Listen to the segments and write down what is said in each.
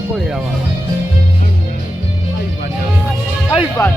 yakolera wa Ivan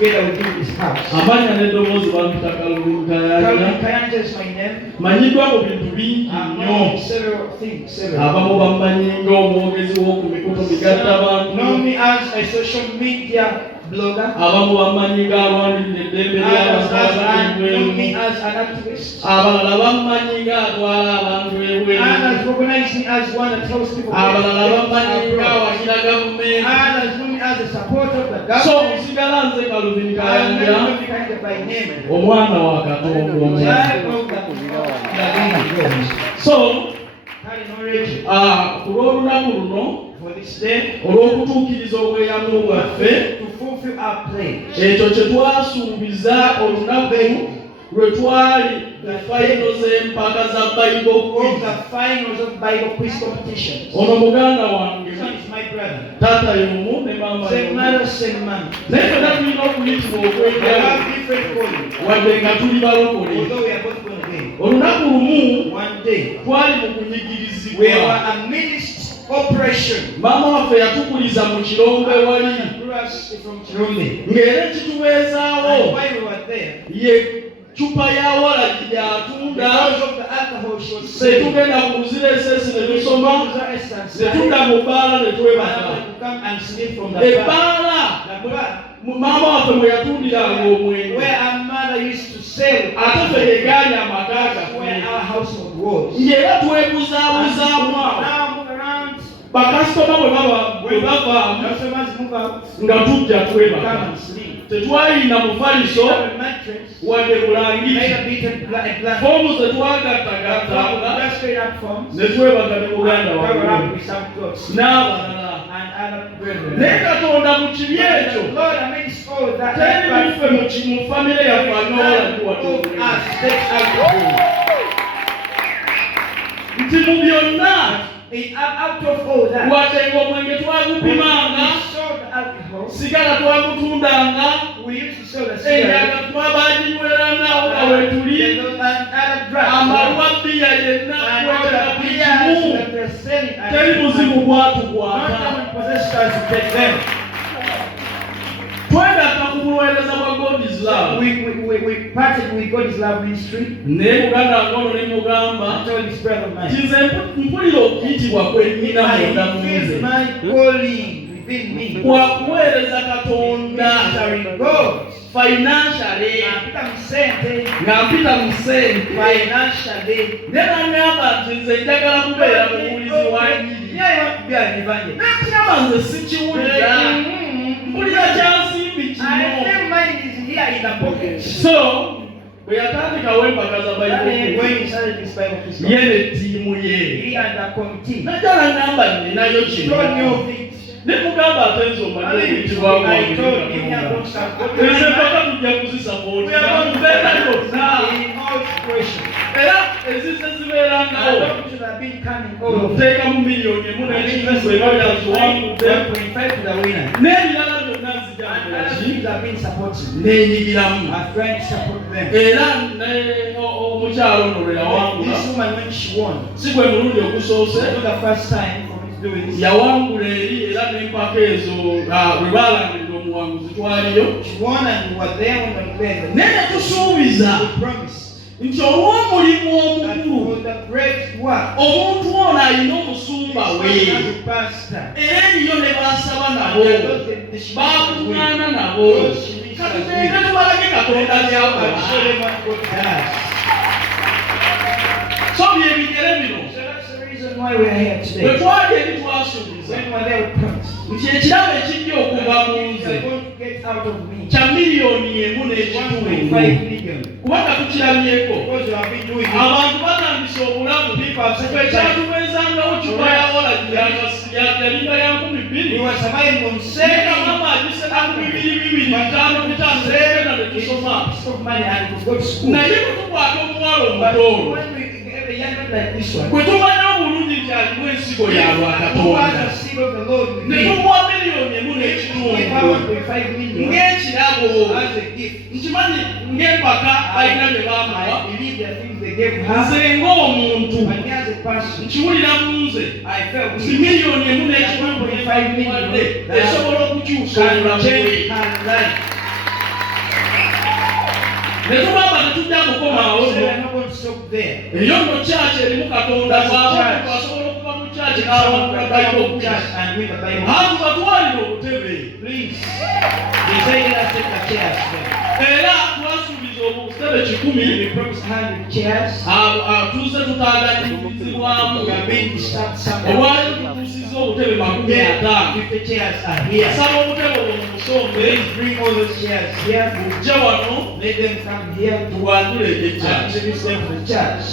Together within this house. Kayanja is my name. Several things. Know me as a social media blogger. Know me as an activist. Others recognize me as one that tells people. Others know me as a supporter of the government. So for this day, to fulfill our pledge, the finals of Bible quiz competitions. Son is my brother. Same mother, same man. We have different callings. Although we are both going to be. One day, we were amidst operation. Mama waffe yatukuliza mu kirombe wali. From Kirombe. Ngere kituweezaawo. And while we were there, chupa ya wala jatunda because of the alcohol she was setugenda kuzira esesi ne tusoma setunda mubala ne twebaka come and sleep from the bala mama waffe mwe yatundira ng'omwenge where our mother used to sell ate teganya amagaga where our household was ngera twebuzabuzaamu bakasitoma bwe bava nga tujja twebaka tetwalina mufaliso wadde bulangiri fomu zetwagattagatta ne twebaga ne muganda wawe n'abalala naye Katonda mu kibi ekyo teri biffe mu famire yaffe anoolatuwatuula nti mu byonna out of all that, wadde ng'omwenge twagupimanga sigala twagutundanga enjaga twabaginyweranawo nga wetuli amalwa bbiya yenna kimu teri muzibu gwatukwata twegatta ku buweereza bwa God's Love. We parted with God's Love ministry. Ne muganda ngono ne mugamba nze mpulira okuyitibwa kwennyina munda munze kwa kuweereza Katonda financially nga mpita mu ssente ne bangamba nti nze njagala kubeera mubuulizi wa njiri nakyama nze sikiwulira mpulira kyansimbi kino. So we yatandikawo empaka za Bible yene ttiimu ye najala ngamba ninayo kino ne mugamba ate nze omanyi okuyitibwawo nze mpaka tujja kuzisapooti era ezise zibeerangawo nteeka mu miliyoni emu n'ekimu eba byaziwangudde n'ebirala byonna n'enyigiramu era omukyalo ono lwe yawangula si gwe mulundi ogusoose yawangula eri era n'empaka ezo bwe baalangiridde omuwanguzi twaliyo naye ne tusuubiza nti olw'omulimu omukulu omuntu ono alina omusumba we era eriyo ne basaba nabo bakuŋŋaana nabo katuteeke tubalage Katonda byakola so byebigere bino bwe twali eri twasuubiza nti ekirabo ekijja okuva mu nze kya miliyoni emu n'ekitundu kubanga tukirabyeko abantu batandise obulamu ekyatuwezangawo kyuba yawola yalinga ya 12 nekamama agiseka ku 2,255 netusoma naye kutukwata omuwala omutoolo bwe tumanya obulungi nti alimu ensigo ya Lwakatonda ne tumuwa miliyoni 1.5 million ng'ekirabo as a gift. nkimanyi ng'empaka balina bye I bamuwa believe the things they gave her. nze ng'omuntu But me as a person, nkiwulira mu nze I felt si miliyoni emu n'ekitundu wadde esobola okukyusa obulamu bwe her life. ne tugamba tetujja kukoma awo So we're not going to stop there. eyo nno kyaki erimu katonda bw'abantu asobola okuva mu kyaki n'abantu bayita okukyaki And with the Bible. hatu batwalire obutebe Please. They say let's take the chairs. era twasuubiza obutebe 100 We promised 100 chairs. tuze tutaaganyirizibwamu We are being disturbed somewhere. olwali tutuusizza obutebe 50. 50 chairs are here. saba obutebe obwo mu musombe Please bring all those chairs here. bujje wano Let them come here to tuwandule and ekyaki introduce them to the church.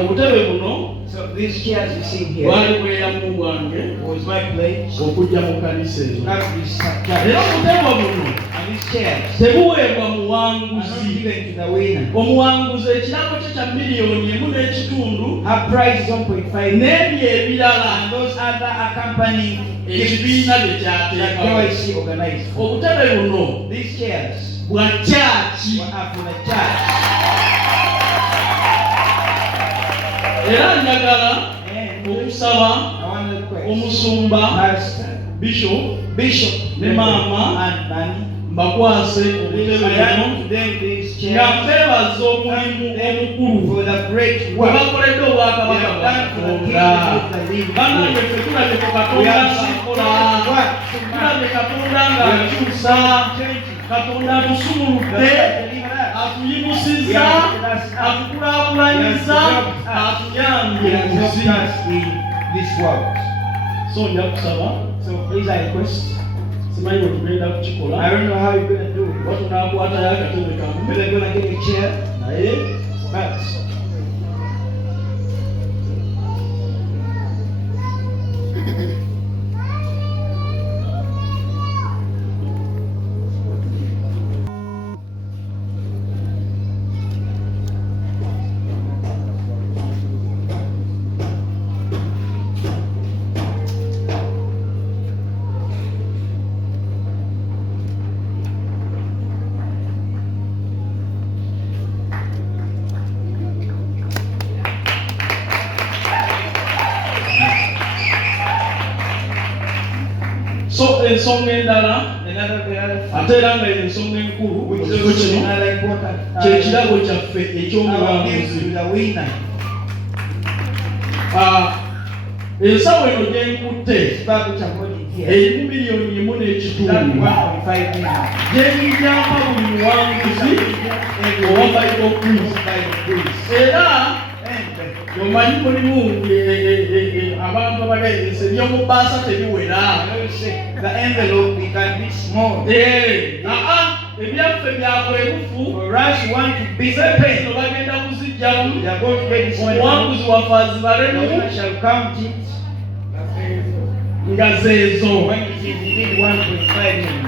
obutebe buno So these chairs you see here bwali bweramu bwange was my pledge. okujja mu kanisa ezo Not this era church. obutebe buno And these chairs tebuweebwa are not muwanguzi given to the winner. omuwanguzi ekirabo kye kya miliyoni emu n'ekitundu Her price is 1.5 n'ebyo ebirala and those other accompanying ekibiina bye that kyateekawo KYC organized. obutebe buno These chairs bwa kyaki are for the church. era njagala And okusaba I want to request omusumba Pastor, bishop ne and maama Bambi, mbakwase obutebe buno I to them these nga chairs mbeebaza omulimu omukulu for the great gwe work bakoledde they obwakabaka have bwa done for the katonda kingdom of the living bannange God. ffe tulabye ku We katonda have ng'akola seen tulabye katonda ng'akyusa katonda atusumuludde atuyimusiza atukulaakulanyiza atuyambye He has mu helped nsi us in this world. so nja kusaba So please I request. simanyi bwe tugenda I kukikola don't know how you're gonna do it. oba tunaakwatayo akatebe kamu Whether you're gonna get a chair, naye but so ensonga endala the other ate era nga ensonga enkulu mu which kifo is kino another important kyekirabo kyaffe our gift ekyomuwanguzi to the winner. ensawo eno gyenkutte Bible which I'm holding here. erimu miliyoni emu That's n'ekitundu 1.5 million. gyenyamba buli muwanguzi owa Bible quiz Bible quiz. era And omanyi mulimu abantu abagayinza ebyomu bbaasa tebiwera I know you say the envelope it can be small. ebyaffe byakwerufu For us, you want to be zino the bagenda kuziggyamu they are going to get this money. omuwanguzi waffe The azibalemu winner shall count it nga zeezo when it is indeed 1.5 million.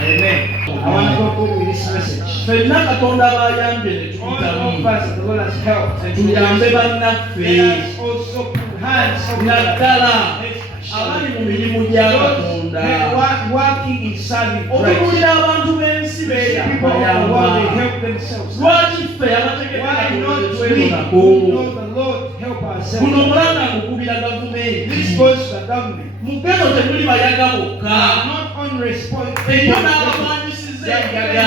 Amen. I want to conclude with this message. ffenna katonda abayambye ne All of tuyitamu us, the Lord has helped. And tuyambe let bannaffe us also put hands on naddala abali mu mirimu gya those katonda working in serving Christ. otunuulira abantu b'ensi People of the world, they beyabayamba help themselves. lwaki ffe abategeka Why not we who twetulako know the Lord help guno ourselves? omulanga gukubira gavumenti This goes to the government. mu geto temuli bayaga bokka Not on responsibility. eyo n'abamanyisiza enjaga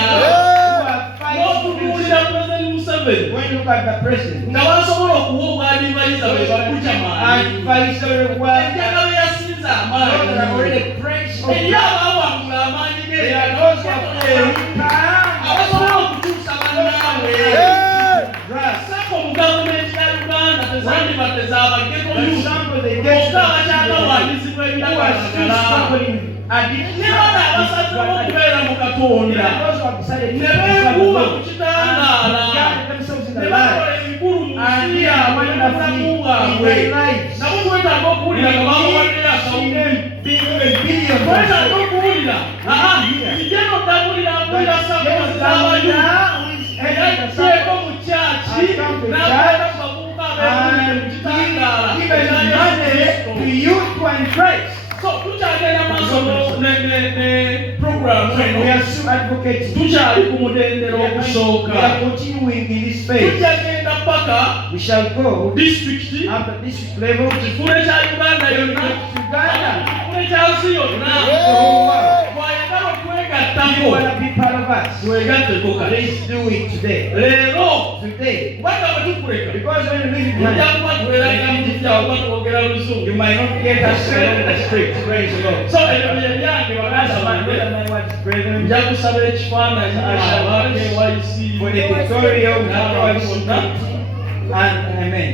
n'otunuulira pulezidenti Museveni When you look at the president, nga basobola okuwa obwadivayiza bwe bakuja maanyi advisory work, enjaga be yasinza those that are amaanyi already praised of eri God. abawangula amaanyi They are those who have abasobola okukyusa bannaabwe sako mu gavumenti ya Uganda tezandibadde z'abageto bokka abakyagawaanyizibwa ebiragalalagala ne bano abasazewo okubeera mu katonda ne beekuuma ku kitangaala ne bakola ebikulu mu nsi yaabwe ne mu bulamu bwabwe nabo twetaaga okuwulira nga bamuwaddeyo akawunti twetaaga okuwulira nti geno n'akulira Samuel yakyeko mu kyaki n'akwata ku bavubuka abeekulire mu kitangaala. So tukyagenda maaso ne programu eno tukyali ku mutendera ogusooka tukyagenda paka district kifune kya Uganda yonna kifune kya nsi yonna twayagala okwegattako twegatteko leero kubanga bwe tukuleka ojja kuba tubeeraga mutijjakuba twogera Luzungu. So ebyo bye byange baganda bange nja kusaba ekifaananyi Amen.